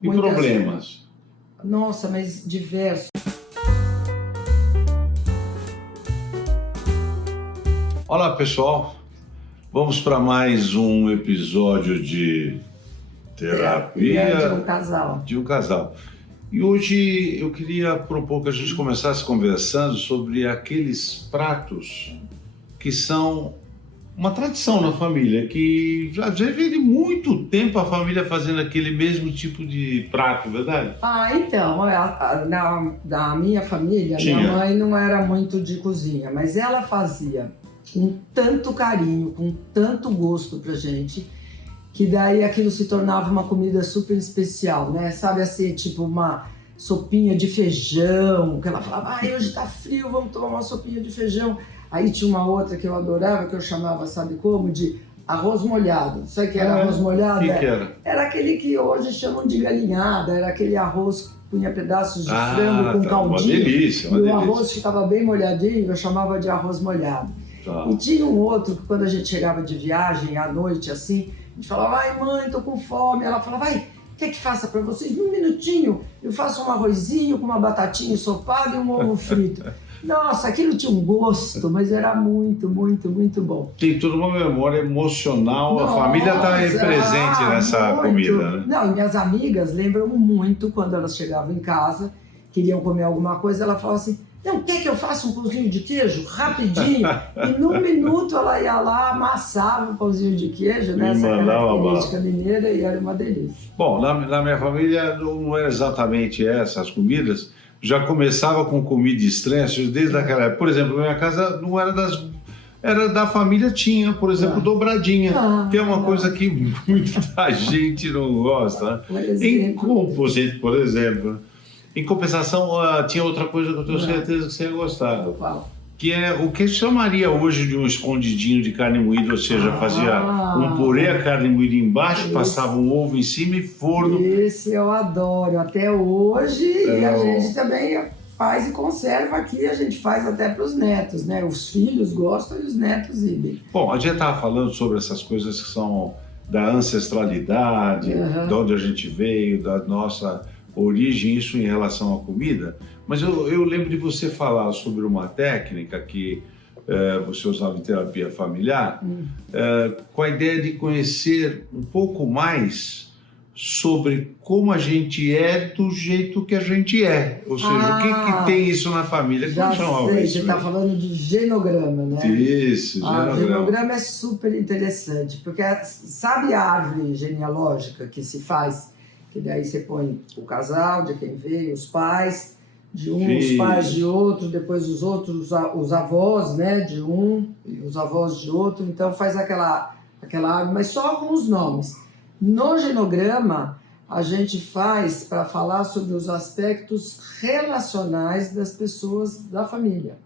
E Muitas. problemas? Nossa, mas diversos. Olá, pessoal. Vamos para mais um episódio de Terapia de um casal. de um casal. E hoje eu queria propor que a gente começasse conversando sobre aqueles pratos que são uma tradição na família, que já vem de muito tempo a família fazendo aquele mesmo tipo de prato, verdade? Então, na minha família, Tinha. minha mãe não era muito de cozinha, mas ela fazia com tanto carinho, com tanto gosto pra gente, que daí aquilo se tornava uma comida super especial, né? Sabe assim, tipo uma sopinha de feijão, que ela falava, hoje tá frio, vamos tomar uma sopinha de feijão. Aí tinha uma outra que eu adorava, que eu chamava, sabe como? De arroz molhado. Sabe o que era arroz molhado? O que era? Era aquele que hoje chamam de galinhada, era aquele arroz que punha pedaços de frango com caldinho. Uma delícia, uma e o delícia. arroz ficava bem molhadinho, eu chamava de arroz molhado. Tá. E tinha um outro que quando a gente chegava de viagem, à noite assim, a gente falava, ai mãe, tô com fome. Ela falava, quer que faça para vocês? Num minutinho, eu faço um arrozinho com uma batatinha ensopada e um ovo frito. Nossa, aquilo tinha um gosto, mas era muito, muito, muito bom. Tem toda uma memória emocional, Nossa, a família está presente nessa muito. comida, né? Não, e minhas amigas lembram muito quando elas chegavam em casa, queriam comer alguma coisa, ela falava assim, não, quer que eu faça um pãozinho de queijo? Rapidinho. E num minuto ela ia lá, amassava o pãozinho de queijo, né? Essa característica mineira, e era uma delícia. Bom, na minha família não era exatamente essas comidas, já começava com comida estranha desde aquela época. Por exemplo, minha casa não era era da família, tinha, por exemplo, dobradinha, que é uma coisa que muita gente não gosta, né? Em composite, por exemplo. Em compensação, tinha outra coisa que eu tenho certeza que você ia gostar. Qual? Que é o que chamaria hoje de um escondidinho de carne moída, ou seja, fazia um purê, a carne moída embaixo, passava um ovo em cima e forno. Esse eu adoro, até hoje, e a gente também faz e conserva aqui, a gente faz até para os netos, né? Os filhos gostam e os netos idem. Bom, a gente estava falando sobre essas coisas que são da ancestralidade, de onde a gente veio, da nossa origem, isso em relação à comida, mas eu lembro de você falar sobre uma técnica que você usava em terapia familiar, com a ideia de conhecer um pouco mais sobre como a gente é do jeito que a gente é, ou seja, o que tem isso na família? Já sei, você está falando de genograma, né? Isso, genograma. Genograma é super interessante, porque sabe a árvore genealógica que se faz? Que daí você põe o casal de quem veio, os pais de um, os pais de outro, depois os outros, os avós, né, de um e os avós de outro. Então faz aquela árvore, mas só com os nomes. No genograma, a gente faz para falar sobre os aspectos relacionais das pessoas da família.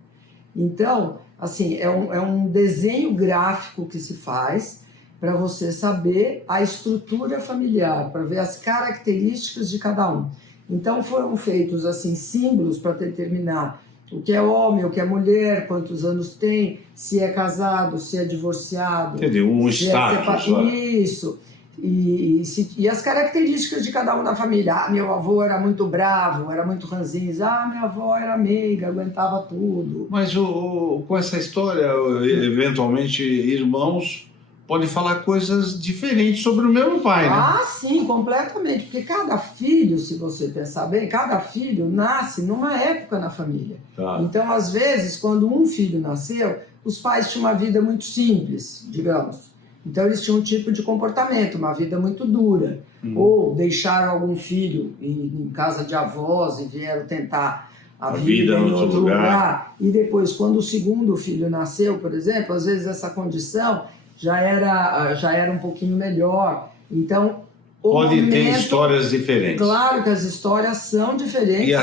Então, assim, é um desenho gráfico que se faz para você saber a estrutura familiar, para ver as características de cada um. Então foram feitos assim símbolos para determinar o que é homem, o que é mulher, quantos anos tem, se é casado, se é divorciado. Quer dizer, um status. Isso. E as características de cada um da família. Meu avô era muito bravo, era muito ranzinza. Minha avó era meiga, aguentava tudo. Mas com essa história, eventualmente, irmãos podem falar coisas diferentes sobre o mesmo pai, né? Sim, completamente. Porque cada filho, se você pensar bem, cada filho nasce numa época na família. Tá. Então, às vezes, quando um filho nasceu, os pais tinham uma vida muito simples, digamos. Então, eles tinham um tipo de comportamento, uma vida muito dura. Ou deixaram algum filho em casa de avós e vieram tentar a vida em outro lugar. E depois, quando o segundo filho nasceu, por exemplo, às vezes essa condição já era um pouquinho melhor. Então, pode ter histórias diferentes. Claro que as histórias são diferentes.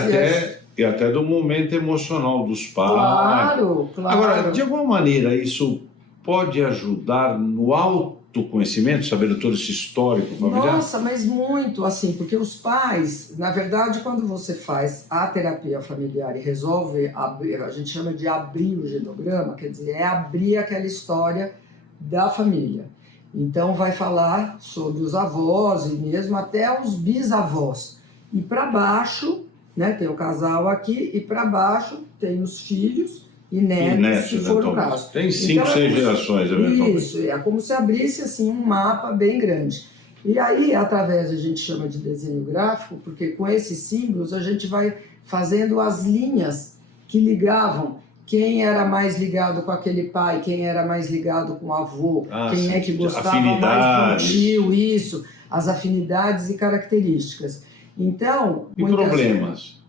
E até do momento emocional dos pais. Claro. Agora, de alguma maneira, isso pode ajudar no autoconhecimento, saber todo esse histórico familiar? Nossa, mas muito, assim, porque os pais, na verdade, quando você faz a terapia familiar e resolve abrir, a gente chama de abrir o genograma, quer dizer, é abrir aquela história da família. Então vai falar sobre os avós e mesmo até os bisavós. E para baixo, né, tem o casal aqui, e para baixo tem os filhos e netos, se for o caso. Tem 5, 6 gerações, eventualmente. Isso, é como se abrisse assim, um mapa bem grande. E aí, através, a gente chama de desenho gráfico, porque com esses símbolos a gente vai fazendo as linhas que ligavam quem era mais ligado com aquele pai, quem era mais ligado com o avô, quem é que gostava mais do tio, isso, as afinidades e características. Então... E problemas?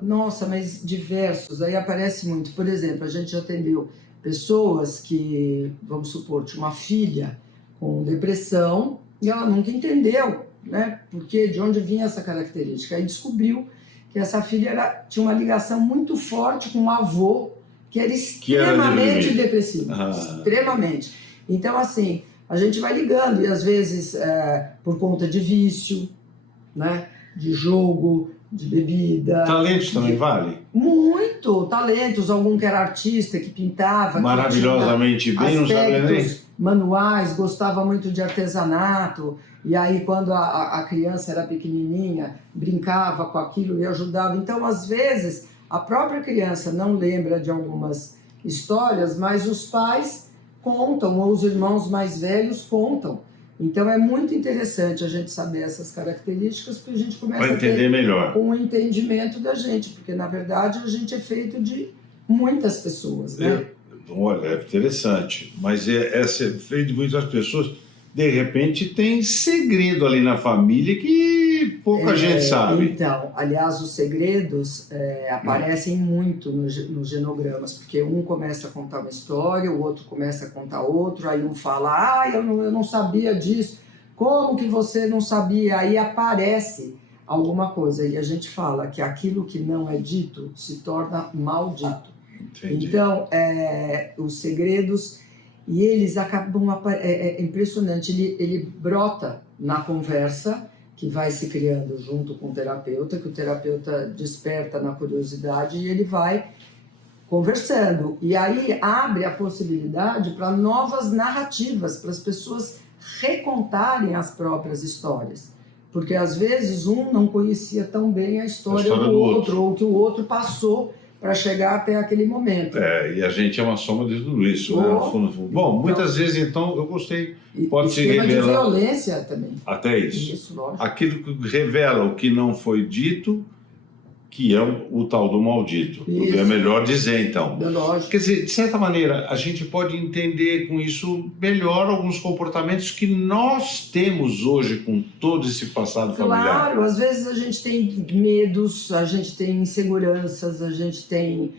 Nossa, mas diversos, aí aparece muito. Por exemplo, a gente já atendeu pessoas que, vamos supor, tinha uma filha com depressão e ela nunca entendeu, né, de onde vinha essa característica. Aí descobriu que essa filha tinha uma ligação muito forte com um avô que era extremamente depressivo, extremamente. Então, assim, a gente vai ligando, e às vezes por conta de vício, né, de jogo, de bebida. Talentos também vale? Muito, talentos. Algum que era artista, que pintava. Maravilhosamente bem, não sabia nem. Manuais, gostava muito de artesanato. E aí, quando a criança era pequenininha, brincava com aquilo e ajudava. Então, às vezes, a própria criança não lembra de algumas histórias, mas os pais contam, ou os irmãos mais velhos contam. Então é muito interessante a gente saber essas características, porque a gente começa a ter melhor um entendimento da gente, porque na verdade a gente é feito de muitas pessoas, né? Olha, é interessante, mas é feito de muitas pessoas. De repente tem segredo ali na família que pouca gente sabe. Então, aliás, os segredos aparecem muito nos genogramas, porque um começa a contar uma história, o outro começa a contar outro, aí um fala, eu não sabia disso, como que você não sabia? Aí aparece alguma coisa, e a gente fala que aquilo que não é dito se torna maldito. Entendi. Então, os segredos... E eles acabam... É impressionante, ele brota na conversa que vai se criando junto com o terapeuta, que o terapeuta desperta na curiosidade e ele vai conversando. E aí abre a possibilidade para novas narrativas, para as pessoas recontarem as próprias histórias. Porque às vezes um não conhecia tão bem a história do outro, ou que o outro passou para chegar até aquele momento. E a gente é uma soma de tudo isso, né? Bom, muitas vezes, então, eu gostei, pode se revelar... de violência também. Até isso. Isso, lógico. Aquilo que revela o que não foi dito, que é o tal do maldito. Isso. É melhor dizer, então. É lógico. Quer dizer, de certa maneira, a gente pode entender com isso melhor alguns comportamentos que nós temos hoje com todo esse passado familiar. Claro, às vezes a gente tem medos, a gente tem inseguranças, a gente tem...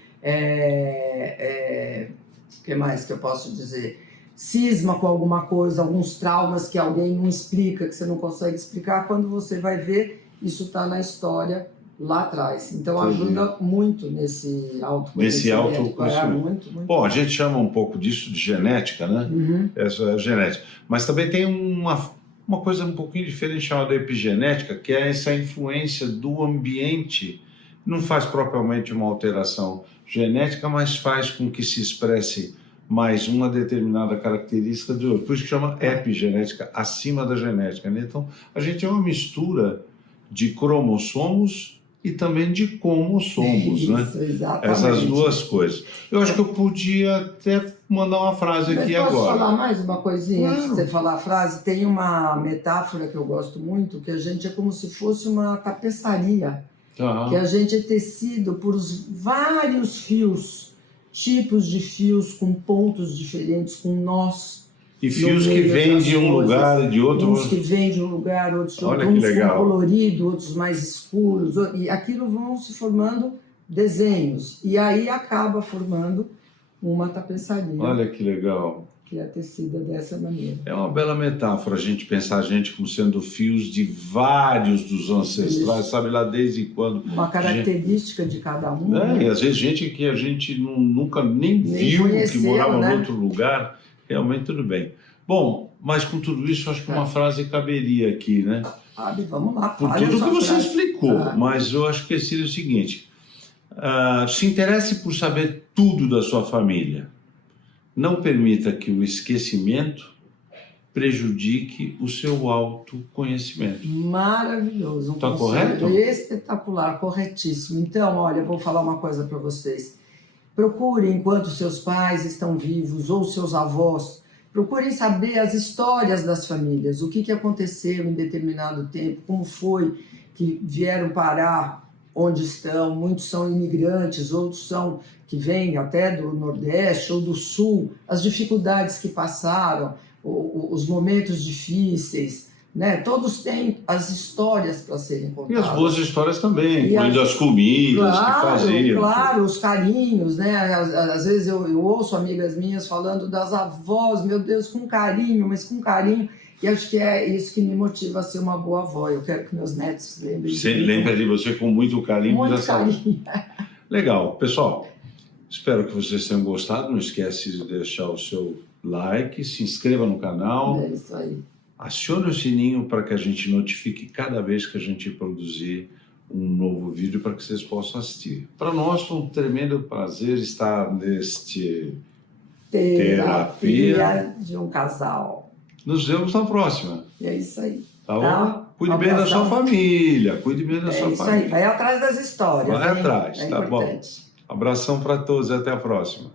o que mais que eu posso dizer? Cisma com alguma coisa, alguns traumas que alguém não explica, que você não consegue explicar. Quando você vai ver, isso está na história lá atrás. Então ajuda muito nesse autoconhecimento. Muito. Bom, a gente chama um pouco disso de genética, né? Uhum. Essa é a genética. Mas também tem uma coisa um pouquinho diferente chamada epigenética, que é essa influência do ambiente. Não faz propriamente uma alteração genética, mas faz com que se expresse mais uma determinada característica de outro. Por isso que chama epigenética, acima da genética, né? Então, a gente é uma mistura de cromossomos e também de como somos, né? Exatamente. Essas duas coisas. Eu acho que eu podia até mandar uma frase aqui agora. Posso falar mais uma coisinha antes de você falar a frase? Tem uma metáfora que eu gosto muito, que a gente é como se fosse uma tapeçaria, que a gente é tecido por vários fios, tipos de fios com pontos diferentes, com nós. E fios que vêm de um lugar e de outro. Uns que vêm de um lugar, outros de outro. Uns com colorido, outros mais escuros. E aquilo vão se formando desenhos. E aí acaba formando uma tapeçaria. Olha que legal. Que é tecida dessa maneira. É uma bela metáfora a gente pensar a gente como sendo fios de vários dos ancestrais, isso. Sabe lá desde quando. Uma característica de cada um. E às vezes gente que a gente nunca nem viu, conheceu, que morava em outro lugar. Realmente tudo bem. Bom, mas com tudo isso, acho que uma frase caberia aqui, né? Vamos lá. Por tudo que você explicou, mas eu acho que seria o seguinte: se interesse por saber tudo da sua família. Não permita que o esquecimento prejudique o seu autoconhecimento. Maravilhoso. Tá correto? Espetacular, corretíssimo. Então, olha, eu vou falar uma coisa para vocês. Procurem, enquanto seus pais estão vivos ou seus avós, procurem saber as histórias das famílias, o que aconteceu em determinado tempo, como foi que vieram parar onde estão. Muitos são imigrantes, outros são que vêm até do Nordeste ou do Sul, as dificuldades que passaram, os momentos difíceis, né? Todos têm as histórias para serem contadas. E as boas histórias também, incluindo as comidas que faziam. Claro, os carinhos, né? Às vezes eu ouço amigas minhas falando das avós, meu Deus, com carinho, mas com carinho. E acho que é isso que me motiva a ser uma boa avó. Eu quero que meus netos lembrem Você lembra de você com muito carinho. Muito carinho. Legal. Pessoal, espero que vocês tenham gostado. Não esquece de deixar o seu like, se inscreva no canal. É isso aí. Acione o sininho para que a gente notifique cada vez que a gente produzir um novo vídeo para que vocês possam assistir. Para nós foi um tremendo prazer estar neste Terapia de um Casal. Nos vemos na próxima. E é isso aí. Tá bom? Cuide bem da sua família. Cuide bem da sua família. É isso aí. Vai atrás das histórias. Vai atrás, tá importante. bom. Abração para todos e até a próxima.